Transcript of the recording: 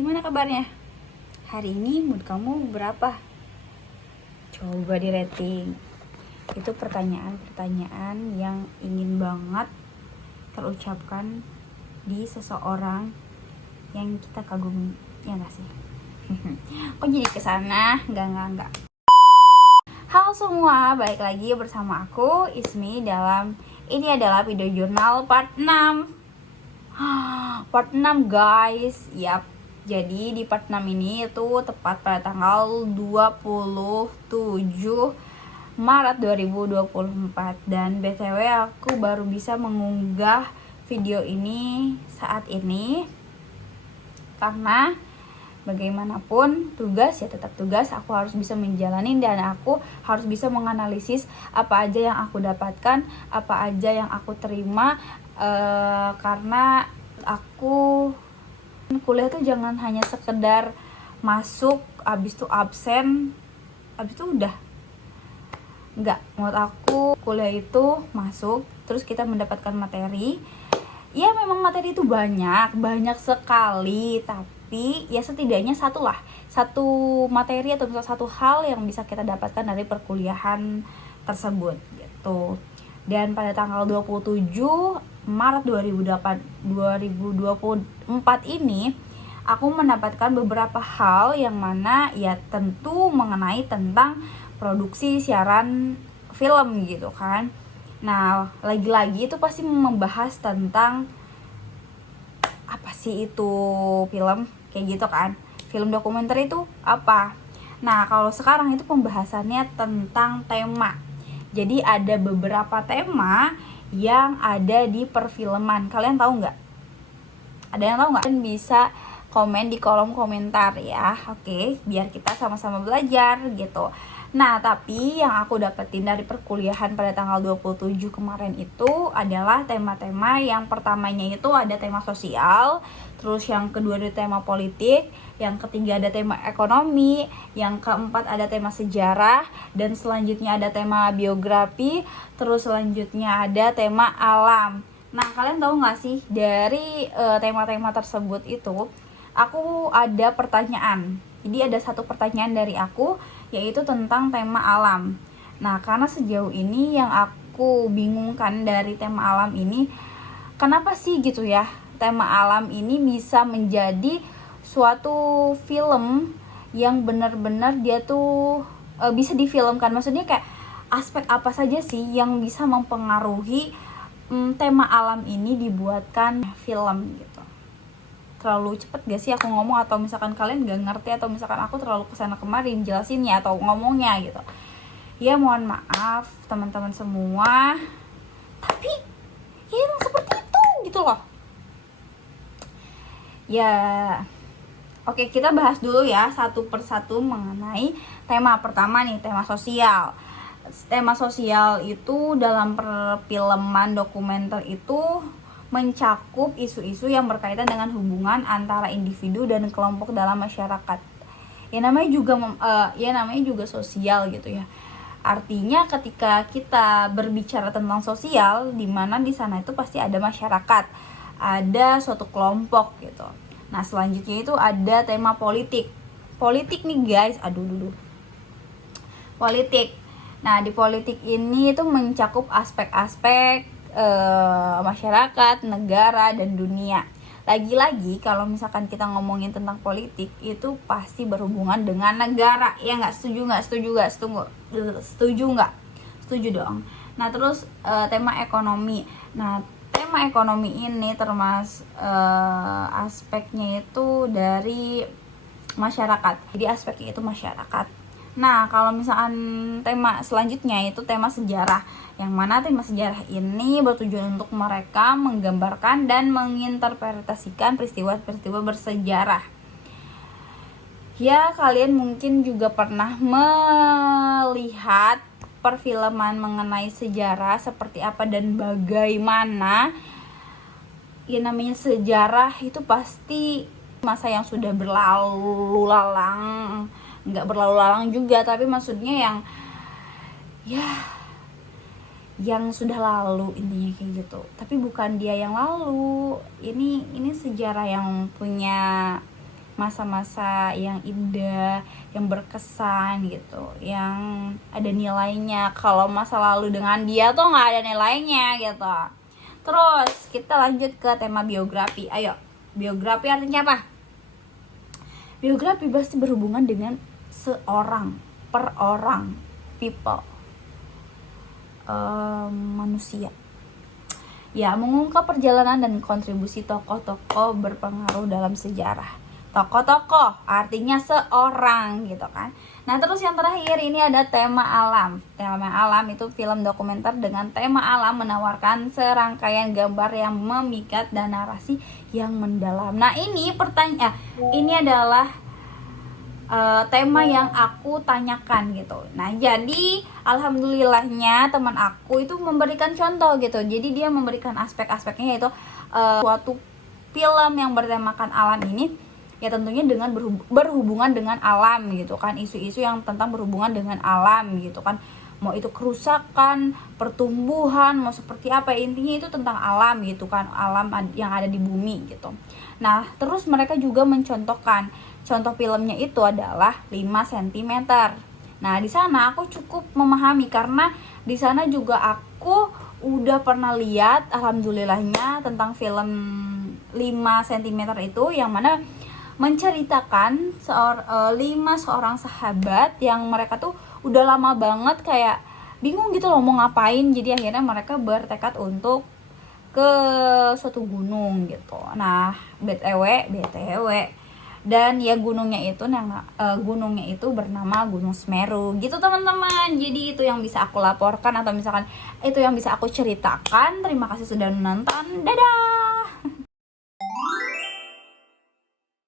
Gimana kabarnya? Hari ini mood kamu berapa? Coba di rating. Itu pertanyaan-pertanyaan yang ingin banget terucapkan di seseorang yang kita kagumi. Ya gak sih? Kok jadi kesana? Enggak. Halo semua, balik lagi bersama aku, Ismi, dalam ini adalah video jurnal part 6. Part 6 guys. Yap. Jadi di part 6 ini itu tepat pada tanggal 27 Maret 2024. Dan BTW aku baru bisa mengunggah video ini saat ini, karena bagaimanapun tugas ya tetap tugas, aku harus bisa menjalani dan aku harus bisa menganalisis apa aja yang aku dapatkan, apa aja yang aku terima, karena aku kuliah tuh jangan hanya sekedar masuk habis itu absen habis itu udah. Enggak, menurut aku kuliah itu masuk terus kita mendapatkan materi. Ya memang materi itu banyak sekali, tapi ya setidaknya satu materi atau satu hal yang bisa kita dapatkan dari perkuliahan tersebut gitu. Dan pada tanggal 27 Maret 2024 ini aku mendapatkan beberapa hal yang mana ya tentu mengenai tentang produksi siaran film gitu kan. Nah, lagi-lagi itu pasti membahas tentang apa sih itu film, kayak gitu kan. Film dokumenter itu apa? Nah, kalau sekarang itu pembahasannya tentang tema. Jadi ada beberapa tema yang ada di perfilman. Kalian tahu nggak? Ada yang tahu nggak? Kalian bisa komen di kolom komentar ya. Oke, biar kita sama-sama belajar gitu. Nah, tapi yang aku dapetin dari perkuliahan pada tanggal 27 kemarin itu adalah tema-tema. Yang pertamanya itu ada tema sosial, terus yang kedua ada tema politik, yang ketiga ada tema ekonomi, yang keempat ada tema sejarah, dan selanjutnya ada tema biografi, terus selanjutnya ada tema alam. Nah, kalian tahu gak sih dari tema-tema tersebut itu aku ada pertanyaan. Jadi ada satu pertanyaan dari aku, yaitu tentang tema alam. Nah, karena sejauh ini yang aku bingungkan dari tema alam ini, kenapa sih gitu ya tema alam ini bisa menjadi suatu film yang benar-benar dia tuh bisa difilmkan. Maksudnya kayak aspek apa saja sih yang bisa mempengaruhi tema alam ini dibuatkan film gitu. Terlalu cepet gak sih aku ngomong, atau misalkan kalian gak ngerti, atau misalkan aku terlalu kesana kemarin jelasinnya atau ngomongnya gitu ya, mohon maaf teman-teman semua, tapi ya emang seperti itu gitu loh ya. Oke, kita bahas dulu ya satu persatu mengenai tema pertama nih, tema sosial. Tema sosial itu dalam perfilman dokumenter itu mencakup isu-isu yang berkaitan dengan hubungan antara individu dan kelompok dalam masyarakat. Ya namanya juga sosial gitu ya. Artinya ketika kita berbicara tentang sosial, di mana di sana itu pasti ada masyarakat, ada suatu kelompok gitu. Nah, selanjutnya itu ada tema politik. Politik nih guys, politik. Nah, di politik ini itu mencakup aspek-aspek masyarakat, negara, dan dunia. Lagi-lagi kalau misalkan kita ngomongin tentang politik itu pasti berhubungan dengan negara. Ya nggak? Setuju nggak? Setuju dong. Nah, terus tema ekonomi. Nah, tema ekonomi ini termasuk aspeknya itu dari masyarakat. Jadi aspeknya itu masyarakat. Nah, kalau misalkan tema selanjutnya itu tema sejarah, yang mana tema sejarah ini bertujuan untuk mereka menggambarkan dan menginterpretasikan peristiwa-peristiwa bersejarah. Ya, kalian mungkin juga pernah melihat perfilman mengenai sejarah seperti apa dan bagaimana. Ya namanya sejarah itu pasti masa yang sudah berlalu lalang, nggak berlalu lalang juga, tapi maksudnya yang sudah lalu, intinya kayak gitu. Tapi bukan dia yang lalu, ini sejarah yang punya masa-masa yang indah, yang berkesan gitu, yang ada nilainya. Kalau masa lalu dengan dia tuh nggak ada nilainya gitu. Terus kita lanjut ke tema biografi. Ayo, biografi artinya apa? Biografi pasti berhubungan dengan seorang, per orang, people, manusia. Ya, mengungkap perjalanan dan kontribusi tokoh-tokoh berpengaruh dalam sejarah. Tokoh-tokoh artinya seorang gitu kan. Nah, terus yang terakhir ini ada tema alam. Tema alam itu film dokumenter dengan tema alam menawarkan serangkaian gambar yang memikat dan narasi yang mendalam. Nah, ini ini adalah tema yang aku tanyakan gitu. Nah, jadi alhamdulillahnya teman aku itu memberikan contoh gitu. Jadi dia memberikan aspek-aspeknya, yaitu suatu film yang bertemakan alam ini ya tentunya dengan berhubungan dengan alam gitu kan, isu-isu yang tentang berhubungan dengan alam gitu kan, mau itu kerusakan, pertumbuhan, mau seperti apa, intinya itu tentang alam gitu kan, alam yang ada di bumi gitu. Nah, terus mereka juga mencontohkan contoh filmnya itu adalah 5 cm. Nah, di sana aku cukup memahami karena di sana juga aku udah pernah lihat alhamdulillahnya tentang film 5 cm itu, yang mana menceritakan seorang sahabat yang mereka tuh udah lama banget kayak bingung gitu loh mau ngapain. Jadi akhirnya mereka bertekad untuk ke suatu gunung gitu. Nah, BTW dan ya gunungnya itu bernama Gunung Semeru gitu teman-teman. Jadi itu yang bisa aku laporkan atau misalkan itu yang bisa aku ceritakan. Terima kasih sudah menonton. Dadah.